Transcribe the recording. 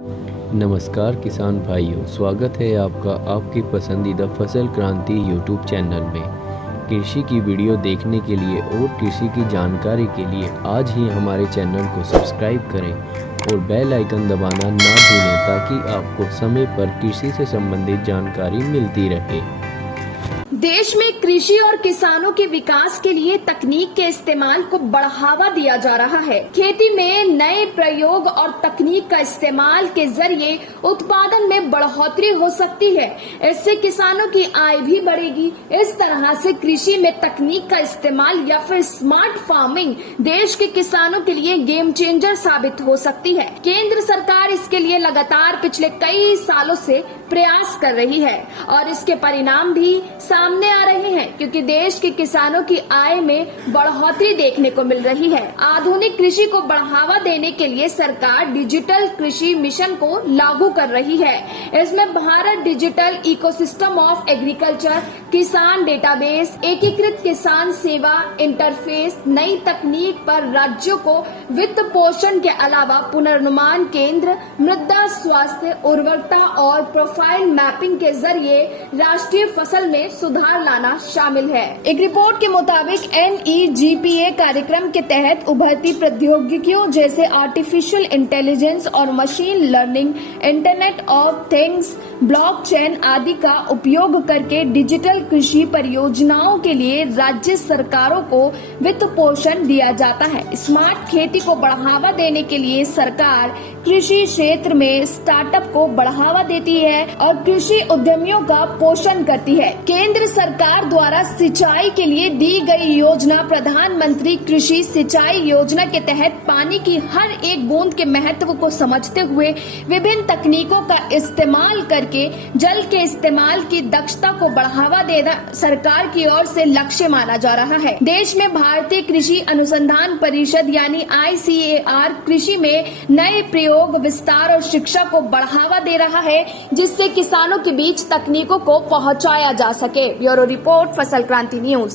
नमस्कार किसान भाइयों, स्वागत है आपका आपकी पसंदीदा फसल क्रांति यूट्यूब चैनल में। कृषि की वीडियो देखने के लिए और कृषि की जानकारी के लिए आज ही हमारे चैनल को सब्सक्राइब करें और बेल आइकन दबाना ना भूलें ताकि आपको समय पर कृषि से संबंधित जानकारी मिलती रहे। देश में कृषि और किसानों के विकास के लिए तकनीक के इस्तेमाल को बढ़ावा दिया जा रहा है। खेती में नए प्रयोग और तकनीक का इस्तेमाल के जरिए उत्पादन में बढ़ोतरी हो सकती है। इससे किसानों की आय भी बढ़ेगी। इस तरह से कृषि में तकनीक का इस्तेमाल या फिर स्मार्ट फार्मिंग देश के किसानों के लिए गेम चेंजर साबित हो सकती है। केंद्र सरकार इसके लिए लगातार पिछले कई सालों से प्रयास कर रही है और इसके परिणाम भी सामने आ रहे हैं, क्योंकि देश के किसानों की आय में बढ़ोतरी देखने को मिल रही है। आधुनिक कृषि को बढ़ावा देने के लिए सरकार डिजिटल कृषि मिशन को लागू कर रही है। इसमें Bharat digital ecosystem of agriculture, किसान डेटाबेस, एकीकृत किसान सेवा इंटरफेस, नई तकनीक पर राज्यों को वित्त पोषण के अलावा पुनर्निर्माण केंद्र, मृदा स्वास्थ्य, उर्वरता और प्रोफाइल मैपिंग के जरिए राष्ट्रीय फसल में सुधार लाना शामिल है। एक रिपोर्ट के मुताबिक NEGPA कार्यक्रम के तहत उभरती प्रौद्योगिकियों जैसे आर्टिफिशियल इंटेलिजेंस और machine learning, internet of things, blockchain आदि का उपयोग करके डिजिटल कृषि परियोजनाओं के लिए राज्य सरकारों को वित्त पोषण दिया जाता है। स्मार्ट खेती को बढ़ावा देने के लिए सरकार कृषि क्षेत्र में स्टार्टअप को बढ़ावा देती है और कृषि उद्यमियों का पोषण करती है। केंद्र सरकार द्वारा सिंचाई के लिए दी गई योजना प्रधानमंत्री कृषि सिंचाई योजना के तहत पानी की हर एक बूंद के महत्व को समझते हुए विभिन्न तकनीकों का इस्तेमाल करके जल के इस्तेमाल की दक्षता को बढ़ावा देना सरकार की ओर से लक्ष्य माना जा रहा है। देश में भारतीय कृषि अनुसंधान परिषद यानी ICAR कृषि में नए प्रयोग, विस्तार और शिक्षा को बढ़ावा दे रहा है, जिससे किसानों के बीच तकनीकों को पहुंचाया जा सके। ब्यूरो रिपोर्ट, फसल क्रांति न्यूज।